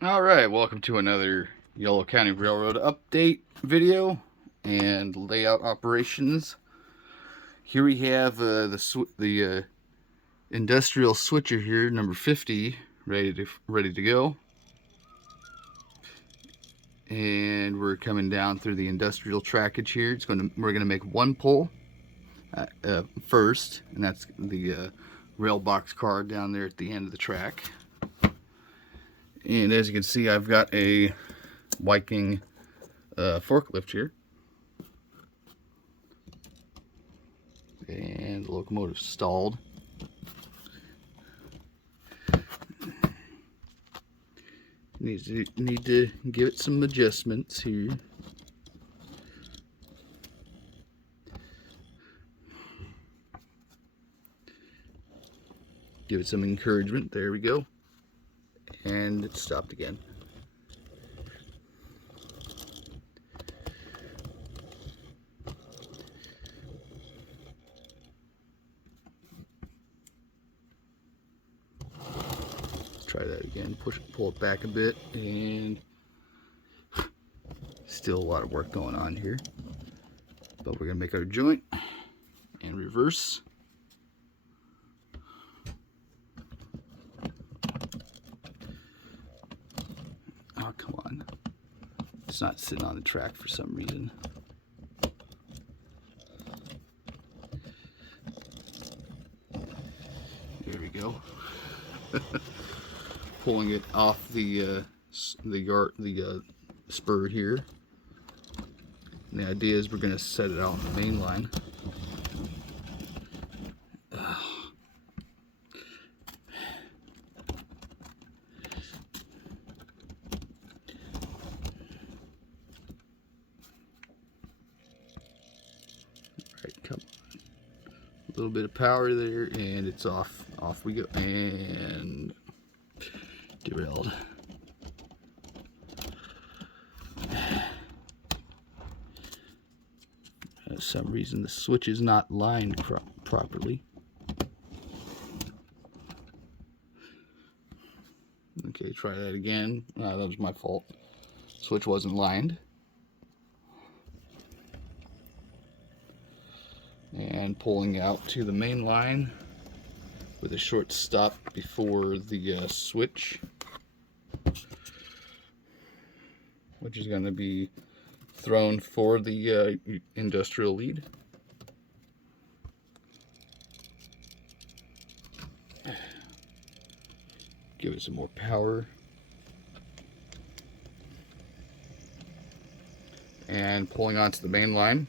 Alright, welcome to another Yolo County Railroad update video and layout operations. Here we have the industrial switcher here, number 50, ready to go. And we're coming down through the industrial trackage here. We're gonna make one pull first, and that's the rail box car down there at the end of the track. And as you can see, I've got a Viking forklift here, and the locomotive stalled. Need to give it some adjustments here. Give it some encouragement. There we go. And it stopped again. Try that again. Pull it back a bit, and still a lot of work going on here. But we're gonna make our joint and reverse. Oh, come on. It's not sitting on the track for some reason. There we go. Pulling it off the spur here. And the idea is we're going to set it out on the main line. Alright, come on. A little bit of power there, and it's off. Off we go. And derailed. For some reason the switch is not lined properly. Okay, try that again. That was my fault. Switch wasn't lined. And pulling out to the main line with a short stop before the switch, which is going to be thrown for the industrial lead. Give it some more power. And pulling onto the main line.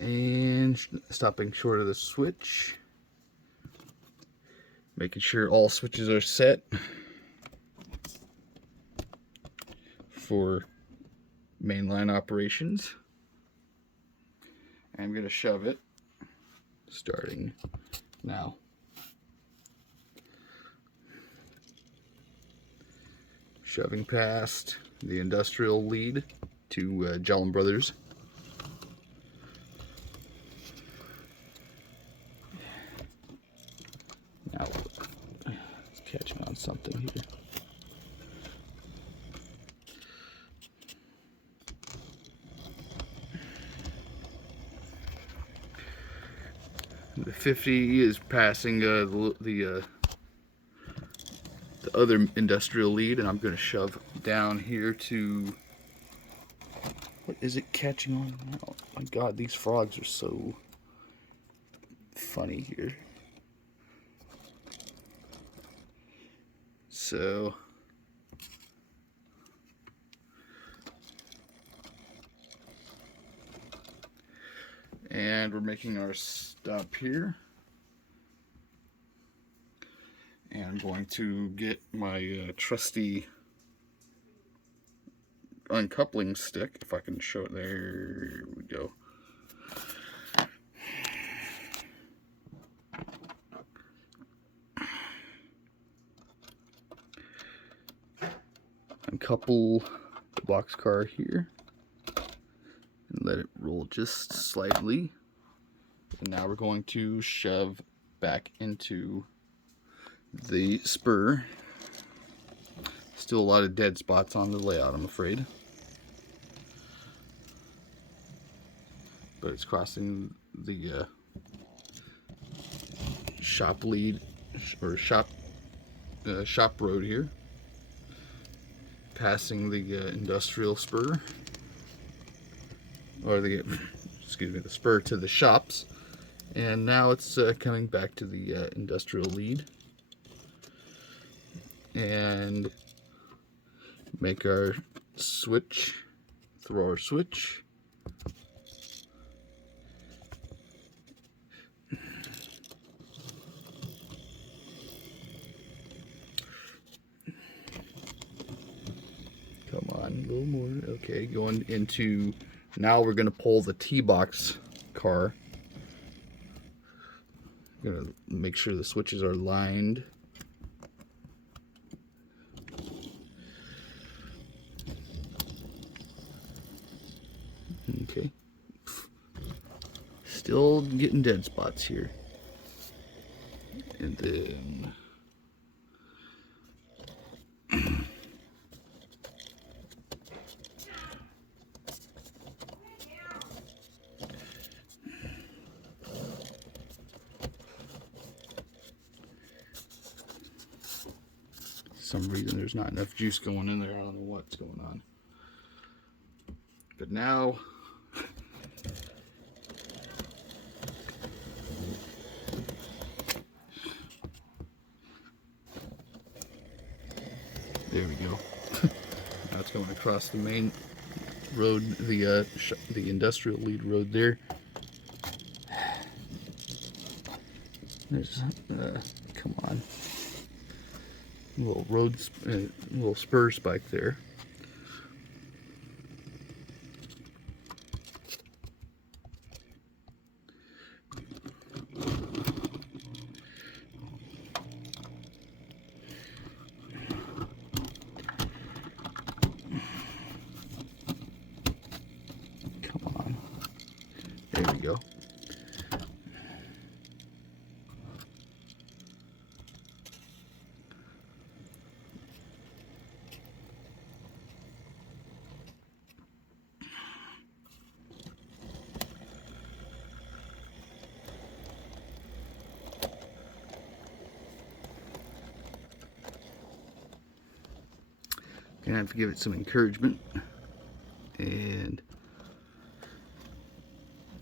And stopping short of the switch. Making sure all switches are set for mainline operations. I'm going to shove it starting now. Shoving past the industrial lead to Jolin Brothers. Now, it's catching on something here. The 50 is passing the other industrial lead, and I'm going to shove down here to... What is it catching on? Oh my god, these frogs are so funny here. So... And we're making our stop here. And I'm going to get my trusty uncoupling stick, if I can show it. There we go. Uncouple the boxcar here and let it roll just slightly. And now we're going to shove back into the spur. Still a lot of dead spots on the layout, I'm afraid. But it's crossing the shop lead, or shop road here. Passing the industrial spur. Or the, excuse me, the spur to the shops. And now it's coming back to the industrial lead. And make our switch, throw our switch. Come on, a little more. Okay, going into, now we're going to pull the T-box car. I'm going to make sure the switches are lined. Okay. Still getting dead spots here. And then some reason there's not enough juice going in there. I don't know what's going on. But now there we go. Now it's going across the main road, the industrial lead road there. There's come on, little road, little spur spike there. Come on, there we go. Gonna have to give it some encouragement, and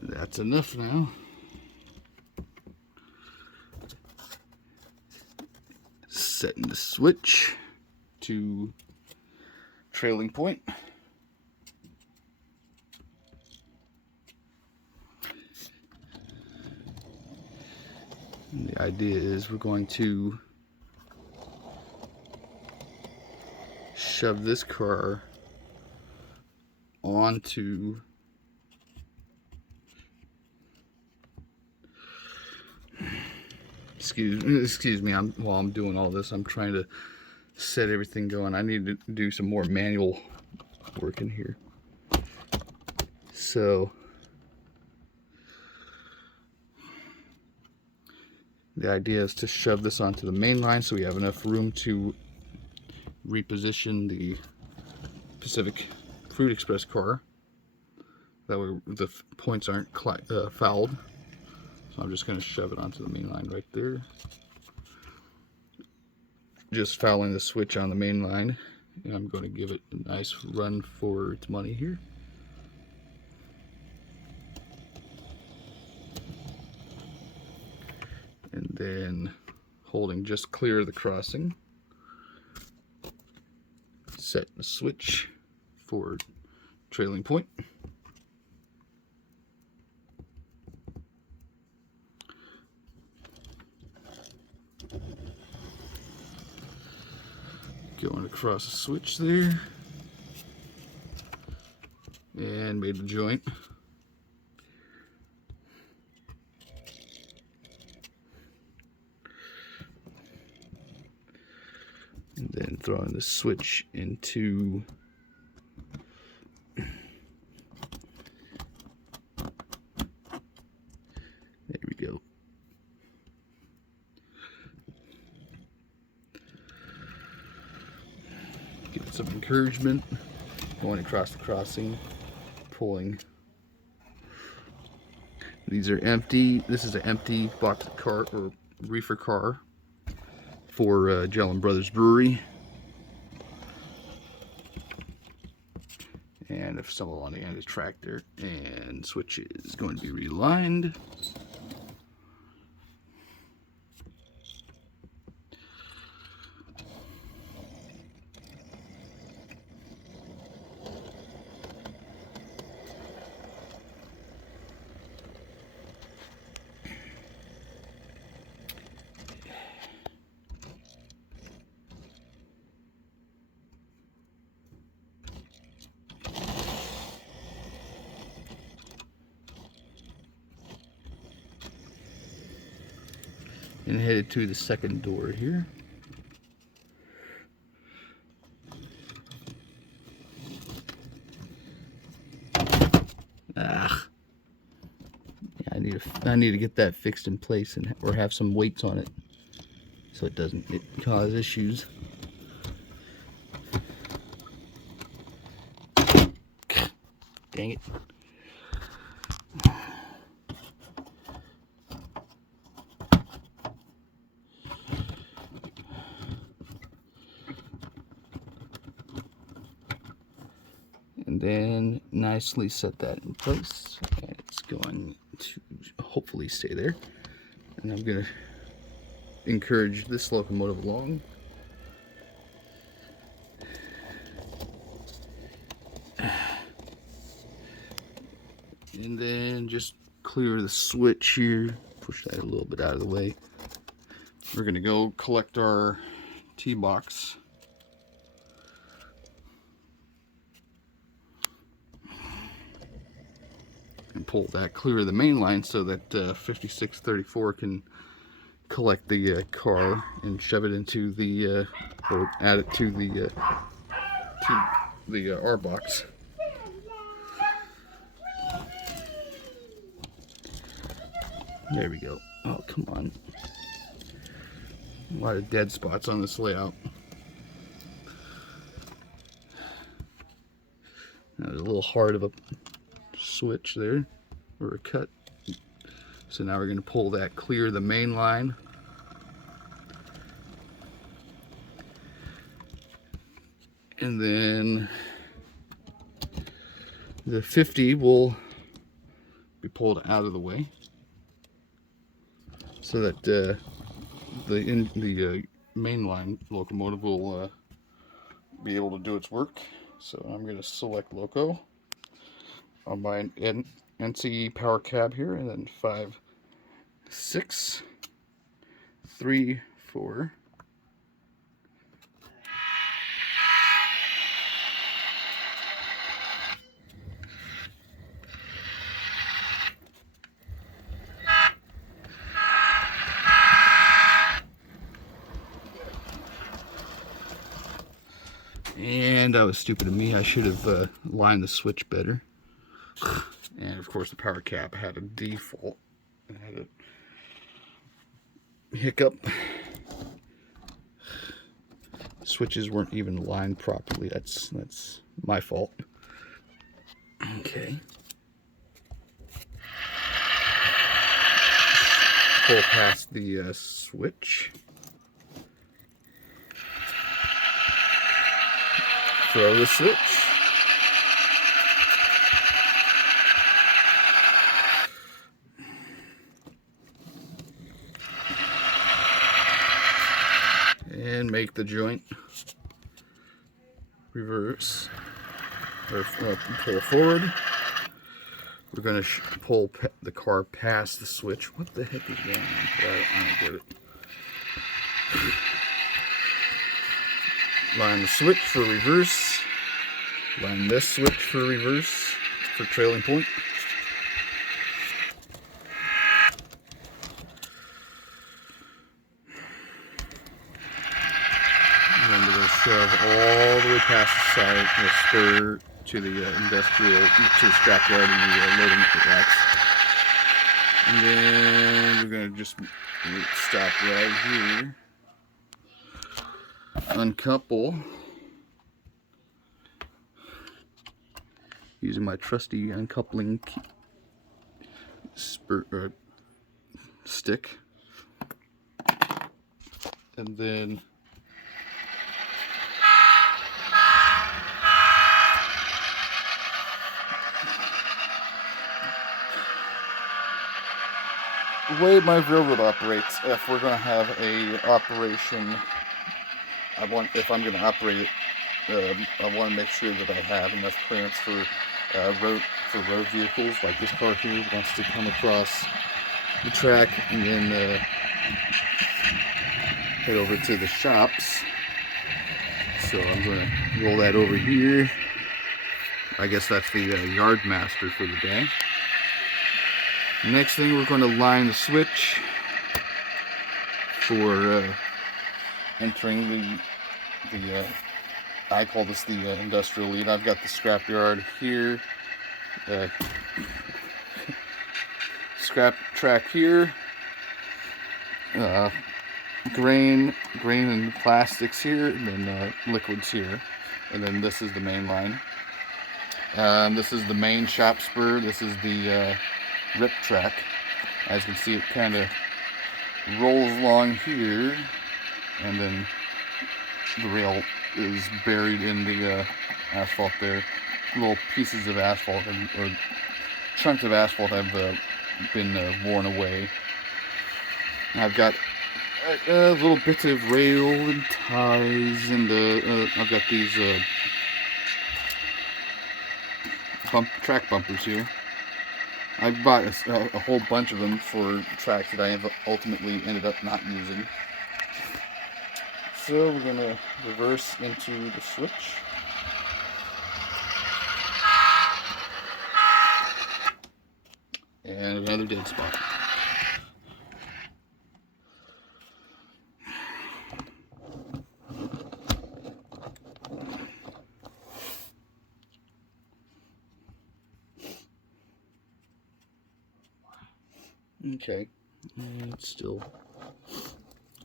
that's enough now. Setting the switch to trailing point. And the idea is we're going to shove this car onto excuse me, while I'm doing all this, I'm trying to set everything going. I need to do some more manual work in here. So the idea is to shove this onto the main line so we have enough room to reposition the Pacific Fruit Express car. That way the points aren't fouled. So I'm just going to shove it onto the main line right there. Just fouling the switch on the main line. And I'm going to give it a nice run for its money here. And then holding just clear of the crossing. Set the switch for trailing point. Going across the switch there. And made the joint. And then throwing the switch into encouragement, going across the crossing, pulling. These are empty. This is an empty box car or reefer car for Jellin Brothers Brewery. And if someone on the end of the tractor, and switch is going to be realigned. And headed to the second door here. Ah, yeah, I need to get that fixed in place and or have some weights on it so it doesn't cause issues. Dang it. And then nicely set that in place. And it's going to hopefully stay there. And I'm going to encourage this locomotive along. And then just clear the switch here. Push that a little bit out of the way. We're going to go collect our T-box. And pull that clear of the main line so that 5634 can collect the car and shove it into the or add it to the R box. There we go. Oh, come on. A lot of dead spots on this layout. That was a little hard of a switch there, or a cut. So now we're going to pull that clear the main line. And then the 50 will be pulled out of the way so that the mainline locomotive will be able to do its work. So I'm going to select loco on my NCE power cab here, and then 5, 6, 3, 4. And that was stupid of me. I should have lined the switch better. And of course the power cap had a default. It had a hiccup. Switches weren't even lined properly. That's my fault. Okay. Pull past the switch. Throw the switch. And make the joint reverse, or pull forward. We're going to pull the car past the switch. What the heck is going on? I don't get it. Line the switch for reverse. Line this switch for reverse for trailing point. And we're going to shove all the way past the side, the spur to the industrial, to the scrapyard and the loading racks. And then we're going to just stop right here. Uncouple using my trusty uncoupling stick. And then the way my railroad operates, if we're going to have a operation, if I'm going to operate it, I want to make sure that I have enough clearance for road vehicles. Like this car here wants to come across the track and then head over to the shops. So I'm going to roll that over here. I guess that's the yard master for the day. Next thing, we're going to line the switch for entering the I call this the industrial lead. I've got the scrap yard here, scrap track here, grain and plastics here, and then liquids here, and then this is the main line. This is the main shop spur. This is the rip track. As you can see, it kind of rolls along here, and then the rail is buried in the asphalt there. Little pieces of asphalt or chunks of asphalt have been worn away. And I've got little bits of rail and ties, and I've got these track bumpers here. I bought a whole bunch of them for tracks that I have ultimately ended up not using. So we're going to reverse into the switch. And another dead spot. Okay, it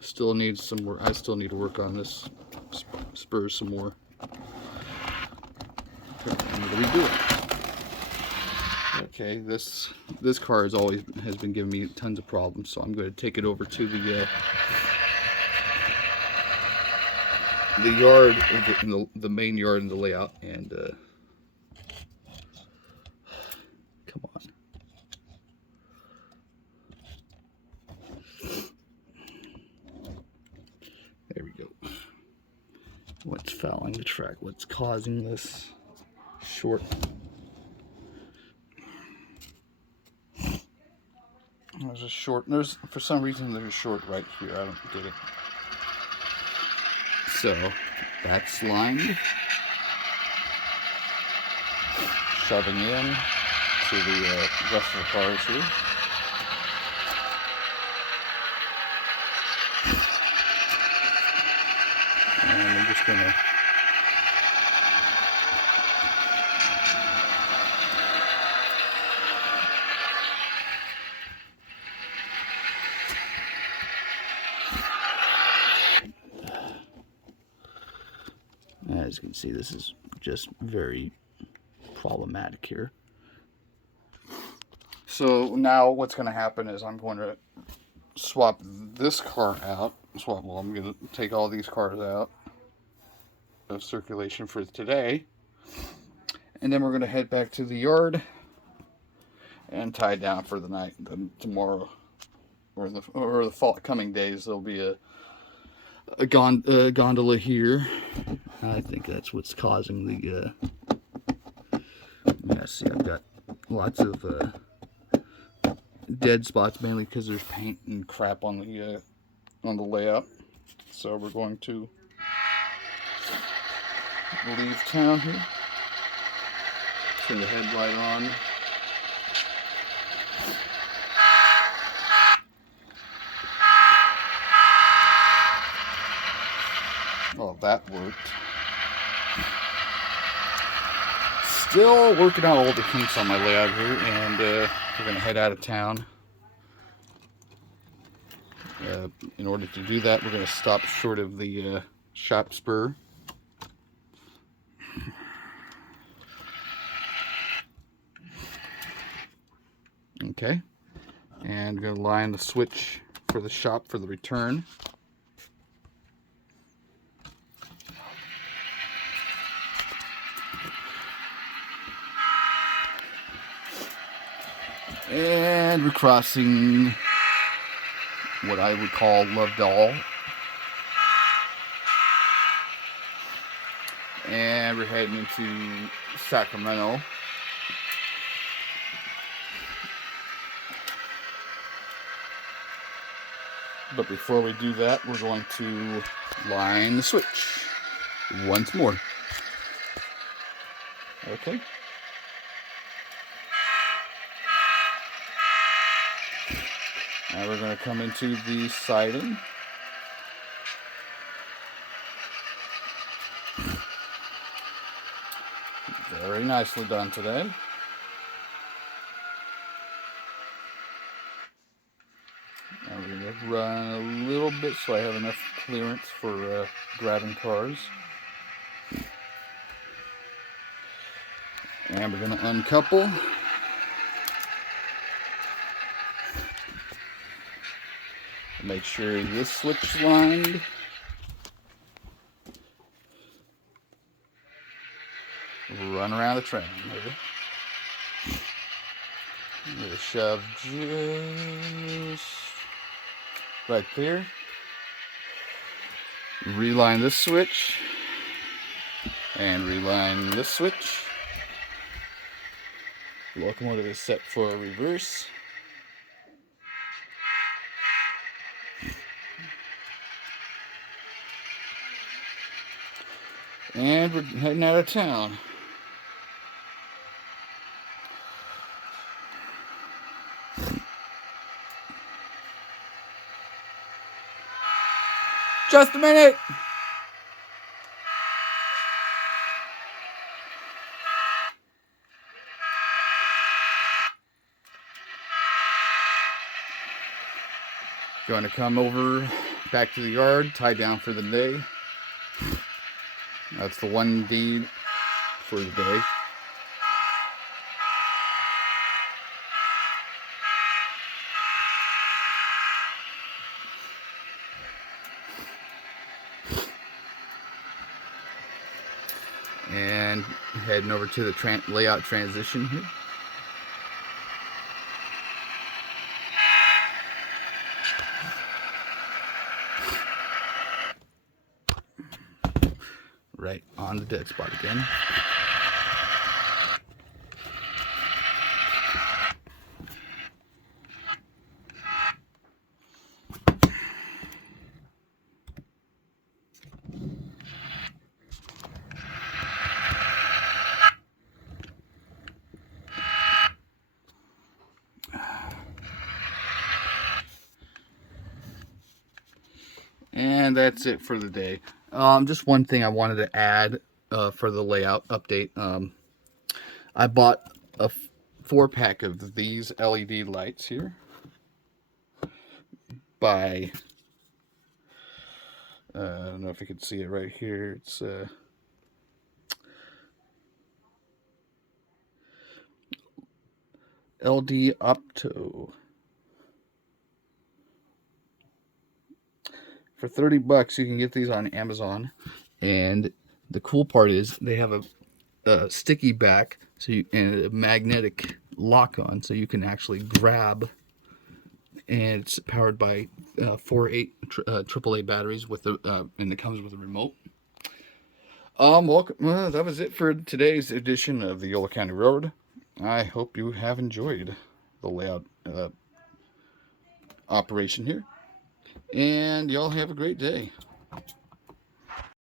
still needs some work. I still need to work on this spur some more. Okay, I'm gonna redo it. Okay, this car has been giving me tons of problems, so I'm going to take it over to the yard, the main yard in the layout, and come on. There we go. What's fouling the track? What's causing this short? There's a short. For some reason there's a short right here. I don't get it. So that's lined. Shoving in to the rest of the cars here. And I'm just gonna as you can see, this is just very problematic here. So now what's going to happen is I'm going to swap this car out. I'm going to take all these cars out of circulation for today. And then we're going to head back to the yard and tie down for the night. Then tomorrow or the coming days, there'll be a gondola here. I think that's what's causing the yeah, see, I've got lots of dead spots, mainly because there's paint and crap on the layout. So we're going to leave town here. Turn the headlight on. Oh, that worked. Still working out all the kinks on my layout here, and we're going to head out of town. In order to do that, we're going to stop short of the shop spur. Okay, and I'm going to line the switch for the shop for the return. And we're crossing what I would call Lovedall. And we're heading into Sacramento. But before we do that, we're going to line the switch once more. Okay. Now we're going to come into the siding. Very nicely done today. Now we're going to run a little bit so I have enough clearance for grabbing cars. And we're going to uncouple. Make sure this switch is lined. Run around the train here. I'm going to shove just right there. Reline this switch. And reline this switch. Locomotive is set for reverse. And we're heading out of town. Just a minute! Going to come over back to the yard, tie down for the day. That's the one deed for the day. And heading over to the layout transition here. Right on the dead spot again. And that's it for the day. Just one thing I wanted to add for the layout update. I bought a 4-pack of these LED lights here by, I don't know if you can see it right here. It's LD Opto. For 30 bucks, you can get these on Amazon. And the cool part is they have a sticky back and a magnetic lock on, so you can actually grab. And it's powered by 4 AAA batteries with the and it comes with a remote. Welcome. That was it for today's edition of the Yolo County Railroad. I hope you have enjoyed the layout operation here. And y'all have a great day.